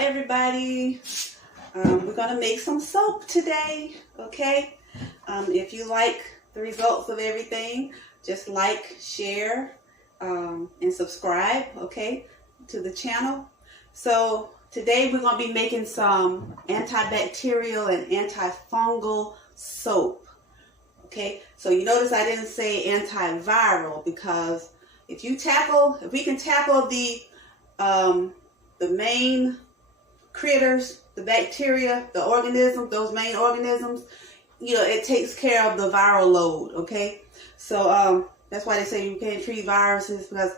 everybody. We're going to make some soap today, okay? If you like the results of everything, just like, share, and subscribe, okay, to the channel. So today we're going to be making some antibacterial and antifungal soap, okay? So you notice I didn't say antiviral because if we can tackle the main critters, the bacteria, the organisms, those main organisms, you know, it takes care of the viral load, okay? So that's why they say you can't treat viruses, because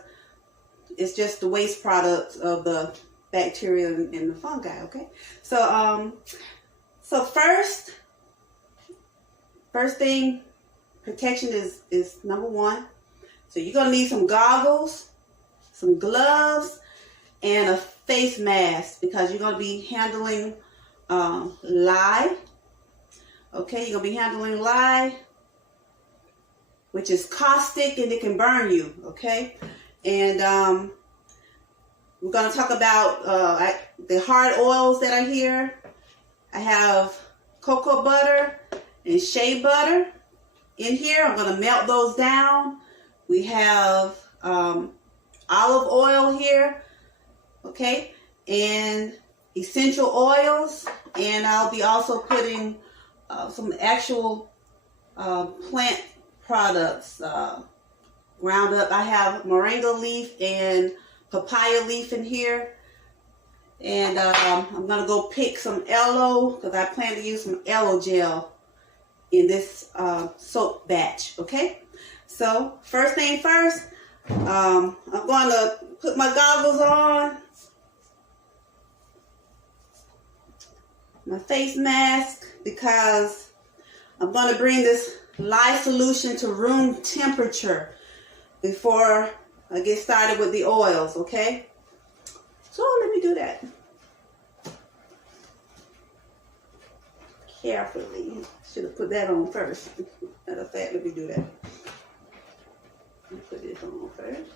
it's just the waste products of the bacteria and the fungi, okay? So first thing, protection is number one. So you're gonna need some goggles, some gloves, and a face mask, because you're going to be handling lye. Okay, you're going to be handling lye, which is caustic and it can burn you. Okay, and we're going to talk about the hard oils that are here. I have cocoa butter and shea butter in here. I'm going to melt those down. We have olive oil here. Okay, and essential oils, and I'll be also putting some actual plant products ground up. I have moringa leaf and papaya leaf in here, and I'm gonna go pick some aloe, because I plan to use some aloe gel in this soap batch. Okay, so first thing first, I'm going to put my goggles on, my face mask, because I'm going to bring this lye solution to room temperature before I get started with the oils, okay? So let me do that carefully. Should have put that on first. Matter of fact, let me do that. Let me put this on first.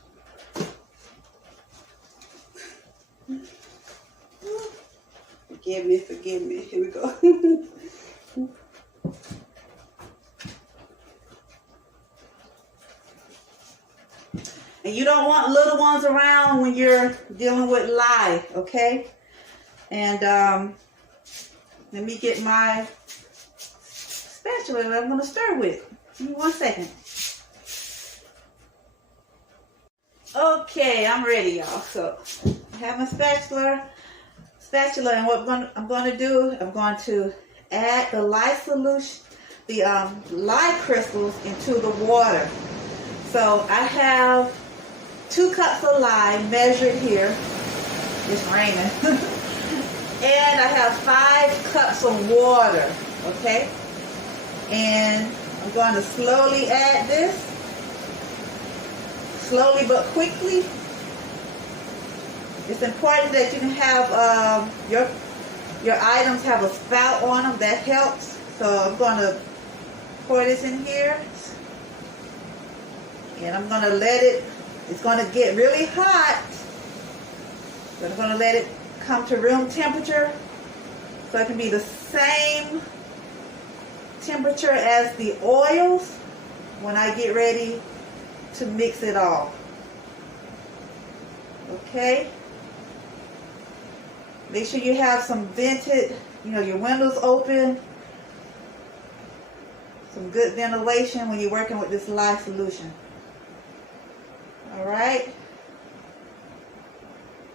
Forgive me. Here we go. And you don't want little ones around when you're dealing with lye, okay? And let me get my spatula that I'm going to stir with. Give me 1 second. Okay, I'm ready, y'all. So I have my spatula, and what I'm going to do, I'm going to add the lye solution, the lye crystals into the water. So I have 2 cups of lye measured here. It's raining. And I have 5 cups of water, okay? And I'm going to slowly add this. Slowly but quickly. It's important that you can have your items have a spout on them. That helps. So I'm going to pour this in here, and I'm going to let it. It's going to get really hot, but I'm going to let it come to room temperature, so it can be the same temperature as the oils when I get ready to mix it all. Okay, make sure you have some vented, your windows open, some good ventilation when you're working with this lye solution. All right,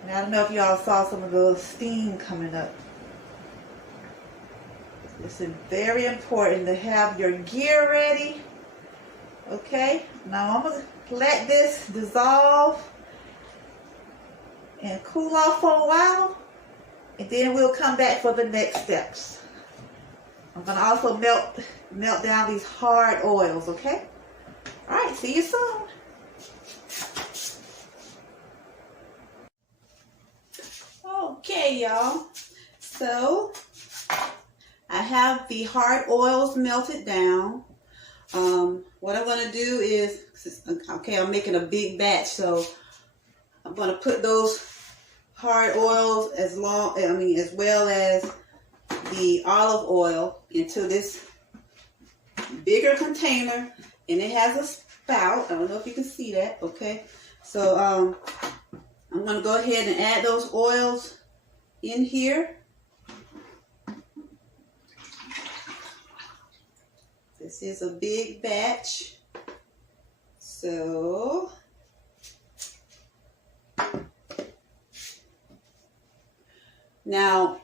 and I don't know if y'all saw some of the steam coming up. It's very important to have your gear ready. Okay, now I'm going to let this dissolve and cool off for a while, and then we'll come back for the next steps. I'm going to also melt down these hard oils, okay? All right, see you soon. Okay, y'all. So I have the hard oils melted down. What I'm going to do is, okay, I'm making a big batch, so I'm going to put those hard oils as as well as the olive oil into this bigger container, and it has a spout. I don't know if you can see that. Okay, so I'm going to go ahead and add those oils in here. This is a big batch, so now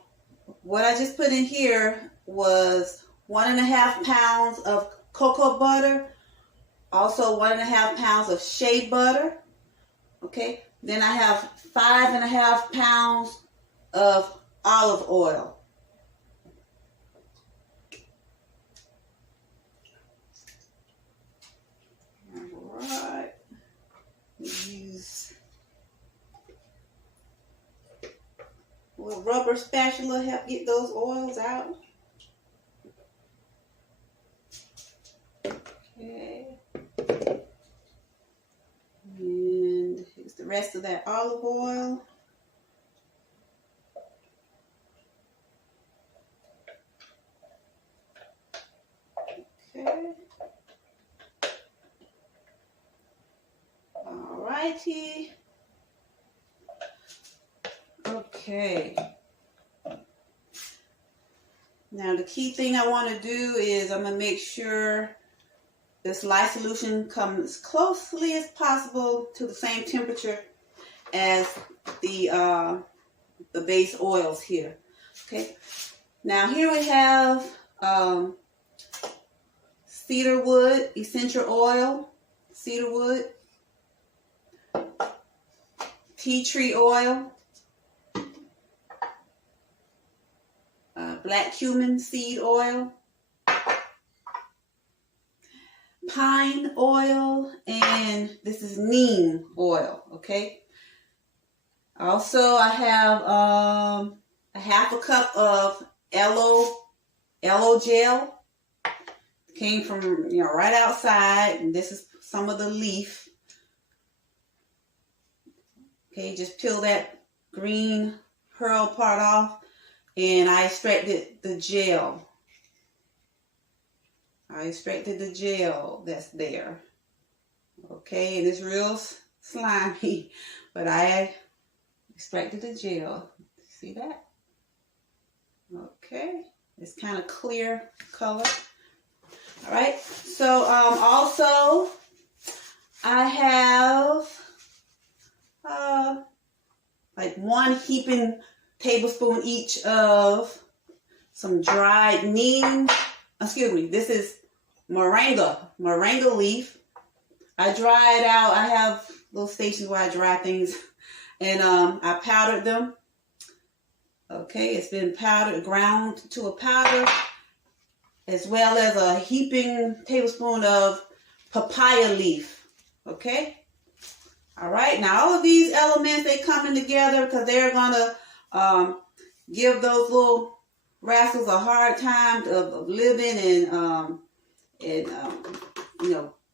what I just put in here was 1.5 pounds of cocoa butter, also 1.5 pounds of shea butter. Okay, then I have 5.5 pounds of olive oil. Alright, use a little rubber spatula to help get those oils out. Okay, and here's the rest of that olive oil. Okay. Alrighty. Okay. Now the key thing I want to do is I'm going to make sure this lye solution comes as closely as possible to the same temperature as the base oils here. Okay. Now here we have cedarwood essential oil, cedarwood, tea tree oil, black cumin seed oil, pine oil, and this is neem oil. Okay. Also, I have a 1/2 cup of aloe gel. Came from right outside, and this is some of the leaf. Okay, just peel that green pearl part off, and I extracted the gel. I extracted the gel that's there. Okay, and it's real slimy, but I extracted the gel. See that? Okay, it's kind of clear color. All right, so also I have like 1 heaping tablespoon each of some dried neem. Excuse me, this is moringa leaf. I dry it out. I have little stations where I dry things, and I powdered them. Okay, it's been powdered, ground to a powder, as well as a heaping tablespoon of papaya leaf. Okay. All right. Now all of these elements, they coming together because they're gonna give those little rascals a hard time of living and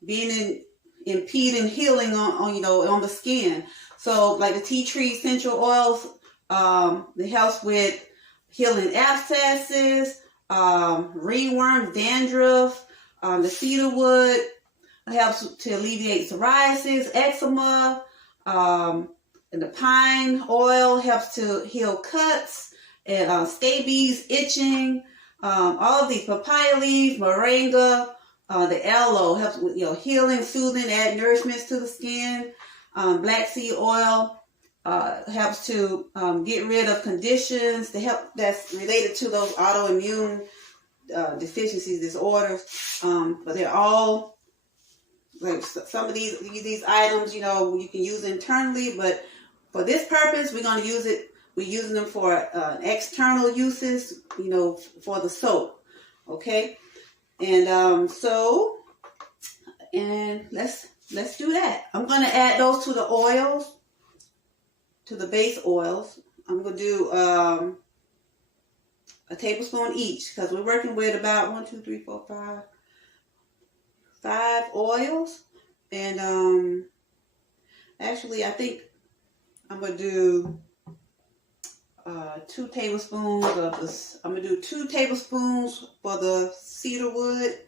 being impeding healing on the skin. So like the tea tree essential oils, it helps with healing abscesses, ringworm, dandruff. The cedarwood helps to alleviate psoriasis, eczema, and the pine oil helps to heal cuts and scabies, itching. All of these, papaya leaf, moringa, the aloe helps with healing, soothing, add nourishments to the skin. Black seed oil helps to get rid of conditions that's related to those autoimmune deficiencies, disorders. But they're all like some of these items, you can use internally, but for this purpose, we're going to use it. We're using them for external uses, for the soap. Okay, and let's do that. I'm going to add those to the oils, to the base oils. I'm going to do a tablespoon each because we're working with about 5 oils. And actually, I think I'm going to do 2 tablespoons of this. I'm gonna do 2 tablespoons for the cedar wood.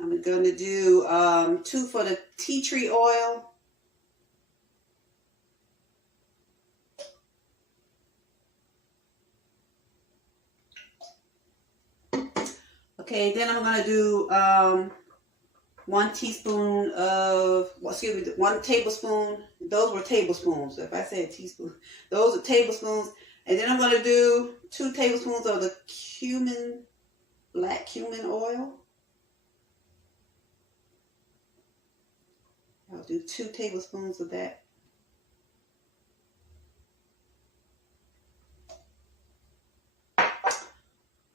I'm gonna do 2 for the tea tree oil. Okay, then I'm gonna do 1 teaspoon of, well, excuse me, 1 tablespoon. Those were tablespoons. If I said teaspoon, those are tablespoons. And then I'm gonna do 2 tablespoons of the cumin, black cumin oil. I'll do 2 tablespoons of that.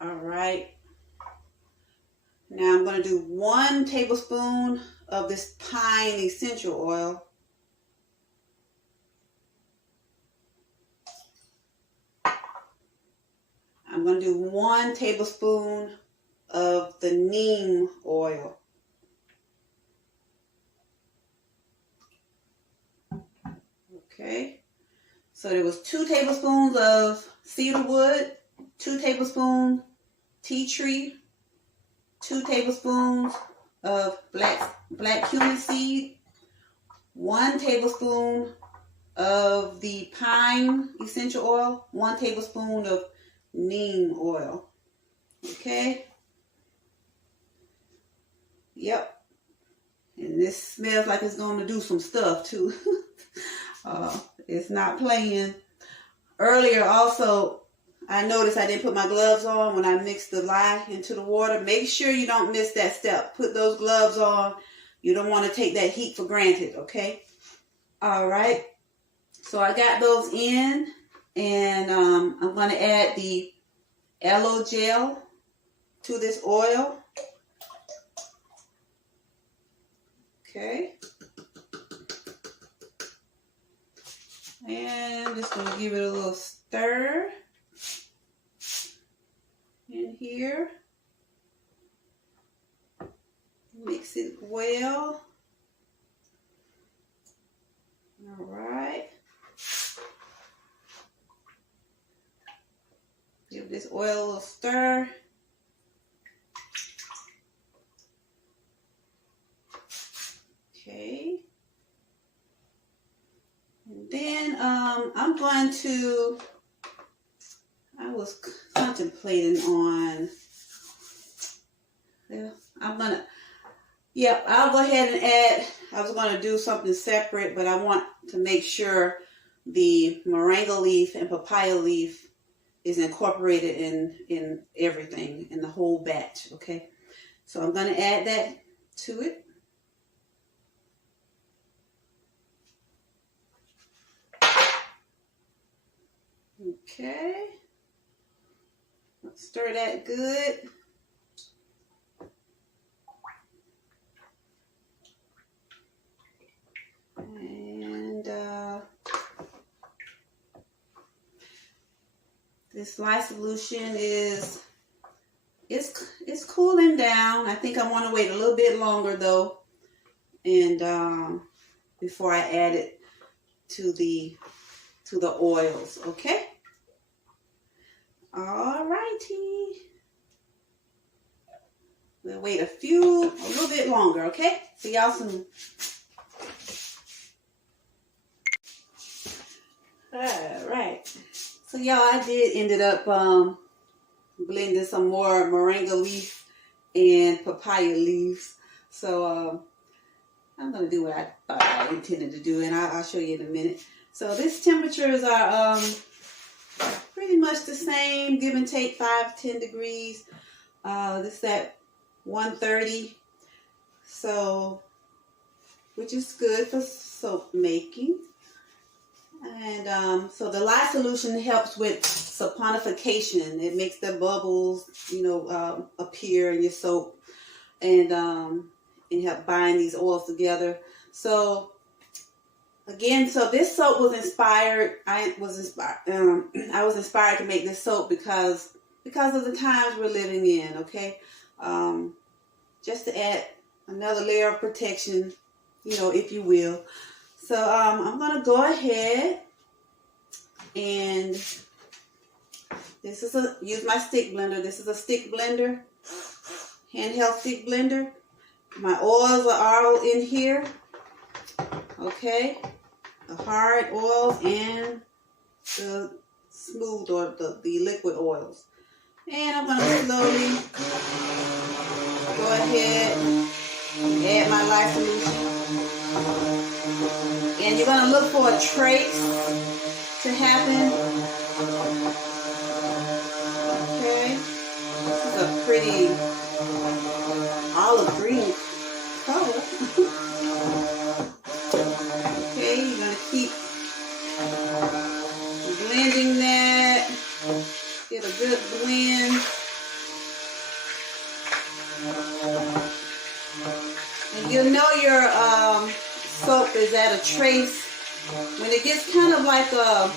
All right. Now I'm going to do 1 tablespoon of this pine essential oil. I'm going to do 1 tablespoon of the neem oil. Okay. So there was 2 tablespoons of cedar wood, 2 tablespoons tea tree, 2 tablespoons of black cumin seed, 1 tablespoon of the pine essential oil, 1 tablespoon of neem oil. Okay. Yep. And this smells like it's going to do some stuff too. It's not playing. Earlier also, I noticed I didn't put my gloves on when I mixed the lye into the water. Make sure you don't miss that step. Put those gloves on. You don't want to take that heat for granted, okay? All right. So I got those in, and I'm going to add the aloe gel to this oil. Okay. And just going to give it a little stir in here. Mix it well. All right. Give this oil a little stir. Okay. And then I'm going to, I was contemplating on, I'll go ahead and add, I was going to do something separate, but I want to make sure the moringa leaf and papaya leaf is incorporated in everything, in the whole batch, okay? So I'm going to add that to it. Okay. Stir that good. And this lye solution is it's cooling down. I think I want to wait a little bit longer though, and before I add it to the oils. Okay. All righty. We'll wait a little bit longer. Okay. See y'all soon. All right. So y'all, I ended up blending some more moringa leaf and papaya leaves. So I'm gonna do what I thought I intended to do, and I'll show you in a minute. So these temperatures are pretty much the same, give and take 5 to 10 degrees. This is at 130. So, which is good for soap making. And so the lye solution helps with saponification. It makes the bubbles, appear in your soap, and help bind these oils together. So again, so this soap was inspired. I was inspired to make this soap because of the times we're living in. Okay, just to add another layer of protection, you know, if you will. So I'm going to go ahead and use my stick blender. This is a stick blender, handheld stick blender. My oils are all in here. Okay, the hard oils and the smooth or the liquid oils. And I'm going to slowly go ahead and add my lye solution. And you're going to look for a trace to happen. Okay, this is a pretty olive green color. Okay, you're going to keep blending that. Get a good blend. And you'll know your soap is at a trace when it gets kind of like a,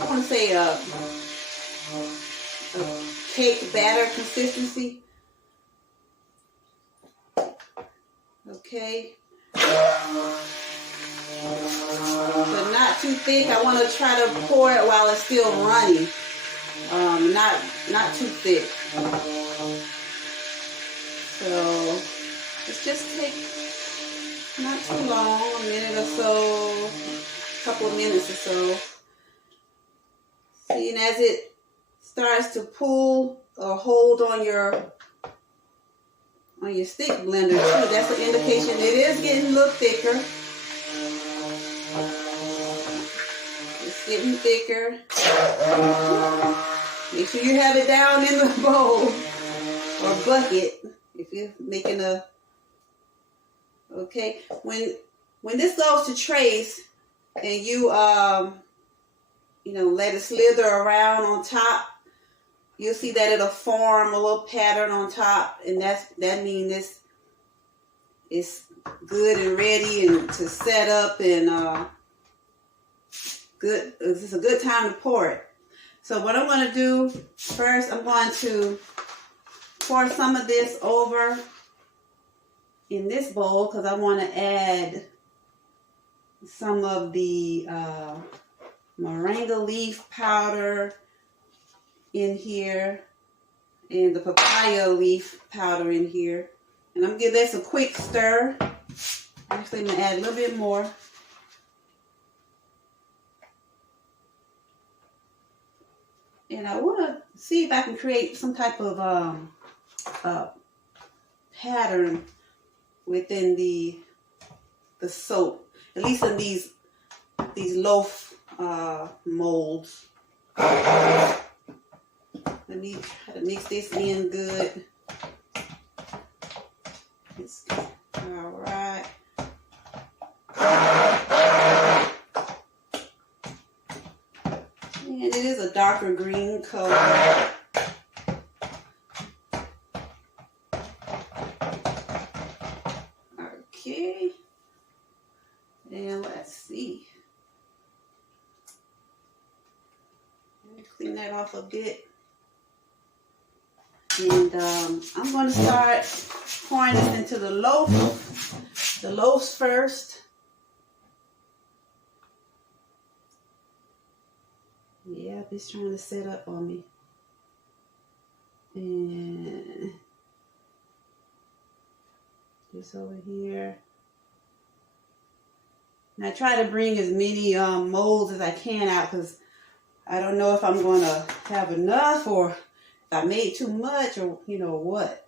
I want to say a cake batter consistency. Okay. But not too thick. I want to try to pour it while it's still running. Not too thick. So let's just take not too long, a minute or so, a couple of minutes or so. See, and as it starts to pull or hold on your stick blender too, that's an indication it is getting a little thicker. It's getting thicker. Make sure you have it down in the bowl or bucket if you're making a, okay. When this goes to trace and you you know, let it slither around on top, you'll see that it'll form a little pattern on top, and that means this is good and ready and to set up and good. This is a good time to pour it. So what I'm going to do first, I'm going to pour some of this over in this bowl because I want to add some of the moringa leaf powder in here and the papaya leaf powder in here. And I'm going to give this a quick stir. Actually, I'm going to add a little bit more. And I want to see if I can create some type of pattern within the soap, at least in these loaf molds. Let me try to mix this in good. All right. And it is a darker green color. Okay. And let's see. Let me clean that off a bit. And I'm going to start pouring this into the loaves first. Yeah, it's trying to set up on me. And this over here. And I try to bring as many molds as I can out because I don't know if I'm going to have enough or if I made too much or you know what.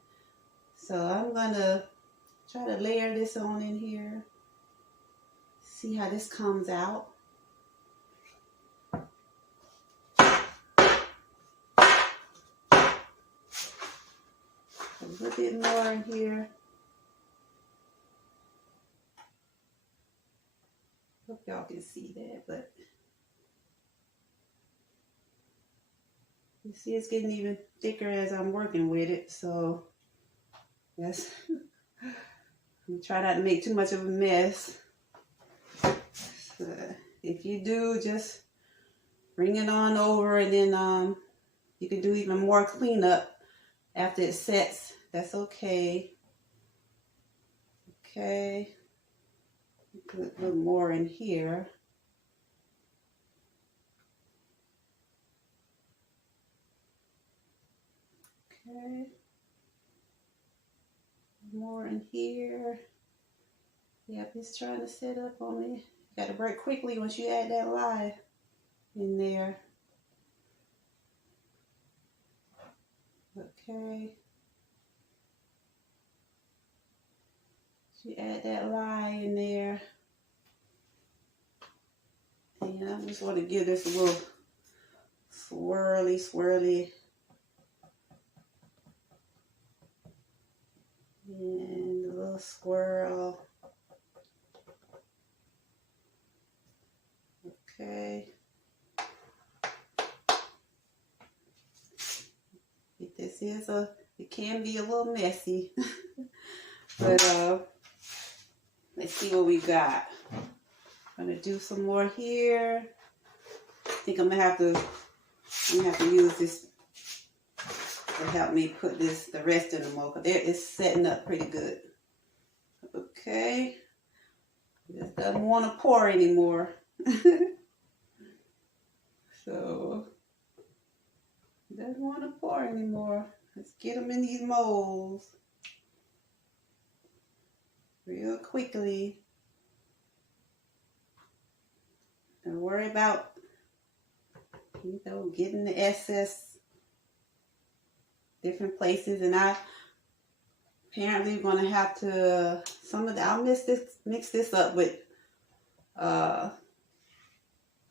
So I'm going to try to layer this on in here. See how this comes out. A little bit more in here. Hope y'all can see that, but you see it's getting even thicker as I'm working with it, so yes. I'm trying not to make too much of a mess. So if you do, just bring it on over and then you can do even more cleanup after it sets that's okay. Okay. Put a little more in here. Okay. More in here. Yep, it's trying to set up on me. You got to break quickly once you add that lye in there. Okay. So you add that lye in there. And I just want to give this a little swirly. And a little swirl. Okay. It can be a little messy. But let's see what we got. I'm gonna do some more here. I think I'm gonna have to use this to help me put the rest in the mold, because it's setting up pretty good. Okay. Just doesn't want to pour anymore. So doesn't want to pour anymore. Let's get them in these molds real quickly. Don't worry about, getting the excess different places. And I apparently going to have to, I'll mix this up with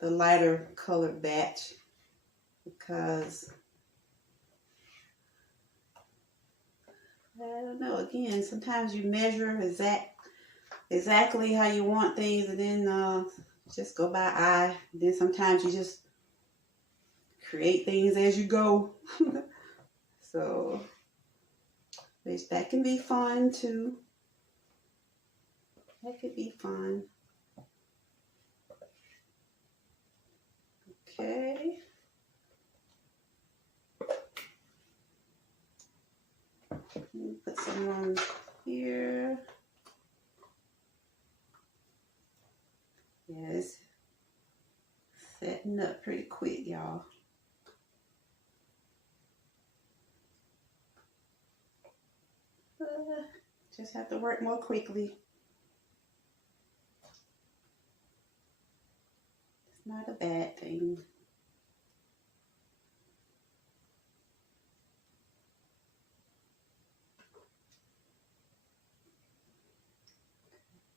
the lighter colored batch, because I don't know, again, sometimes you measure exactly how you want things, and then just go by eye. Then sometimes you just create things as you go. So that can be fun too. That could be fun. Okay. Put some on here. Yeah, it's setting up pretty quick, y'all. Just have to work more quickly. It's not a bad thing.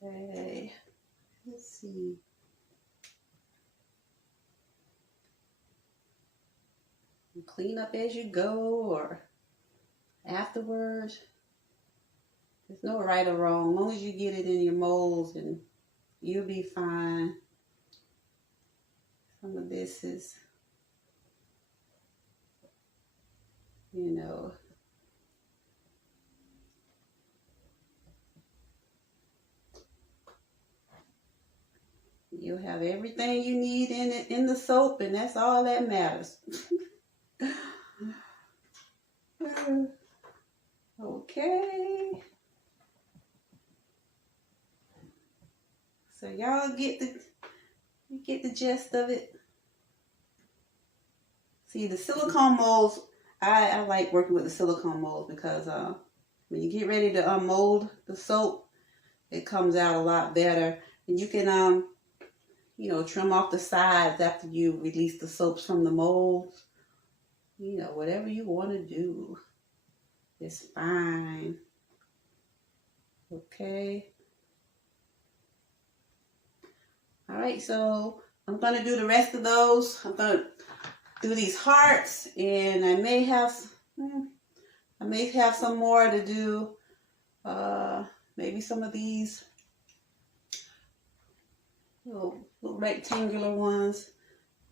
Okay, let's see. You clean up as you go or afterwards. There's no right or wrong. As long as you get it in your molds, and you'll be fine. Some of this is, you'll have everything you need in the soap, and that's all that matters. Okay. So y'all get the gist of it. See, the silicone molds, I like working with the silicone molds, because when you get ready to unmold the soap, it comes out a lot better. And you can trim off the sides after you release the soaps from the molds. Whatever you want to do, it's fine. Okay. All right, so I'm going to do the rest of those. I'm going to do these hearts, and I may have some more to do. Maybe some of these little rectangular ones.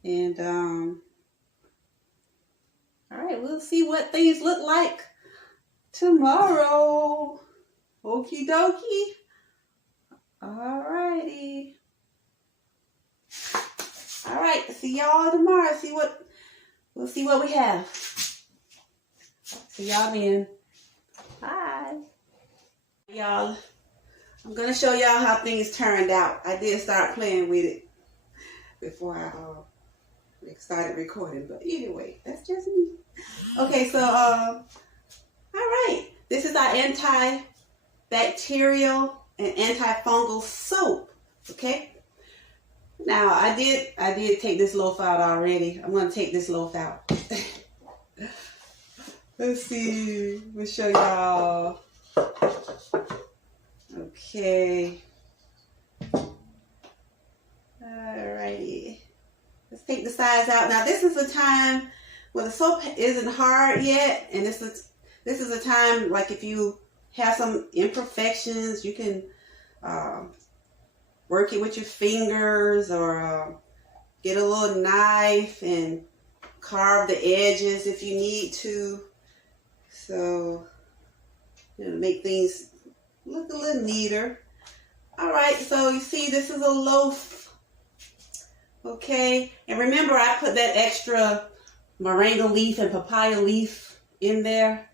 And all right, we'll see what things look like tomorrow. Okie dokie. All righty. All right, see y'all tomorrow. We'll see what we have. See y'all then. Bye. Y'all, I'm going to show y'all how things turned out. I did start playing with it before I started recording. But anyway, that's just me. Okay, so, all right. This is our antibacterial and antifungal soap. Okay. Now, I did take this loaf out already. I'm going to take this loaf out. Let's see. Let me show y'all. Okay. Alrighty. Let's take the sides out. Now, this is the time where the soap isn't hard yet. And this is a time, like if you have some imperfections, you can work it with your fingers or get a little knife and carve the edges if you need to. So, make things look a little neater. All right, so you see this is a loaf. Okay, and remember I put that extra moringa leaf and papaya leaf in there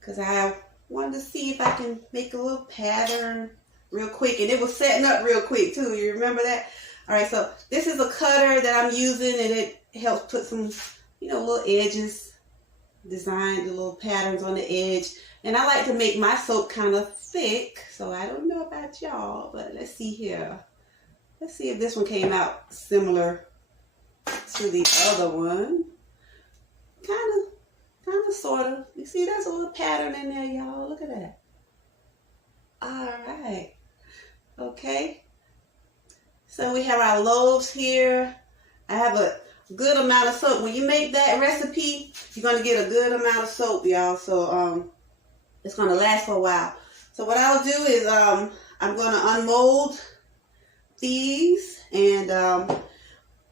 because I wanted to see if I can make a little pattern real quick, and it was setting up real quick too. You remember that? All right, so this is a cutter that I'm using, and it helps put some, little edges, design the little patterns on the edge. And I like to make my soap kind of thick, so I don't know about y'all, but let's see here. Let's see if this one came out similar to the other one. Kind of, sort of. You see, there's a little pattern in there, y'all. Look at that. All right. Okay. So we have our loaves here. I have a good amount of soap. When you make that recipe, you're going to get a good amount of soap, y'all. So it's going to last for a while. So what I'll do is I'm going to unmold these, and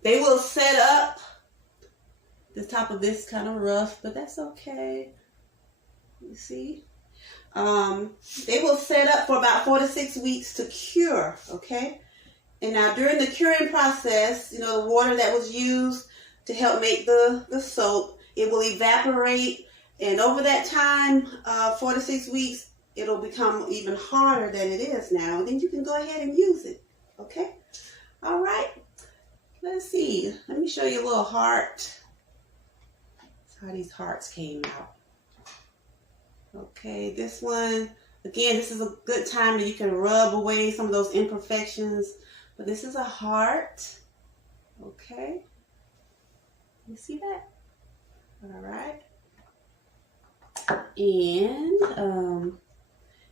they will set up. The top of this kind of rough, but that's okay. You see? They will set up for about 4 to 6 weeks to cure, okay? And now during the curing process, the water that was used to help make the soap, it will evaporate. And over that time, 4 to 6 weeks, it'll become even harder than it is now. And then you can go ahead and use it, okay? All right. Let's see. Let me show you a little heart. That's how these hearts came out. Okay, this one, again, this is a good time that you can rub away some of those imperfections. But this is a heart. Okay. You see that? All right. And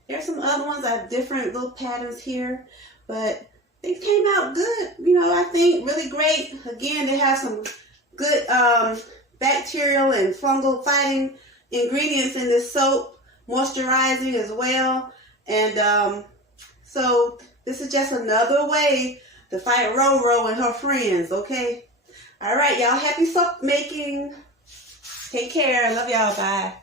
there's some other ones. I have different little patterns here, but they came out good. I think really great. Again, they have some good bacterial and fungal fighting ingredients in this soap, moisturizing as well. And so this is just another way to fight Roro and her friends, okay? All right, y'all. Happy soap making. Take care. I love y'all. Bye.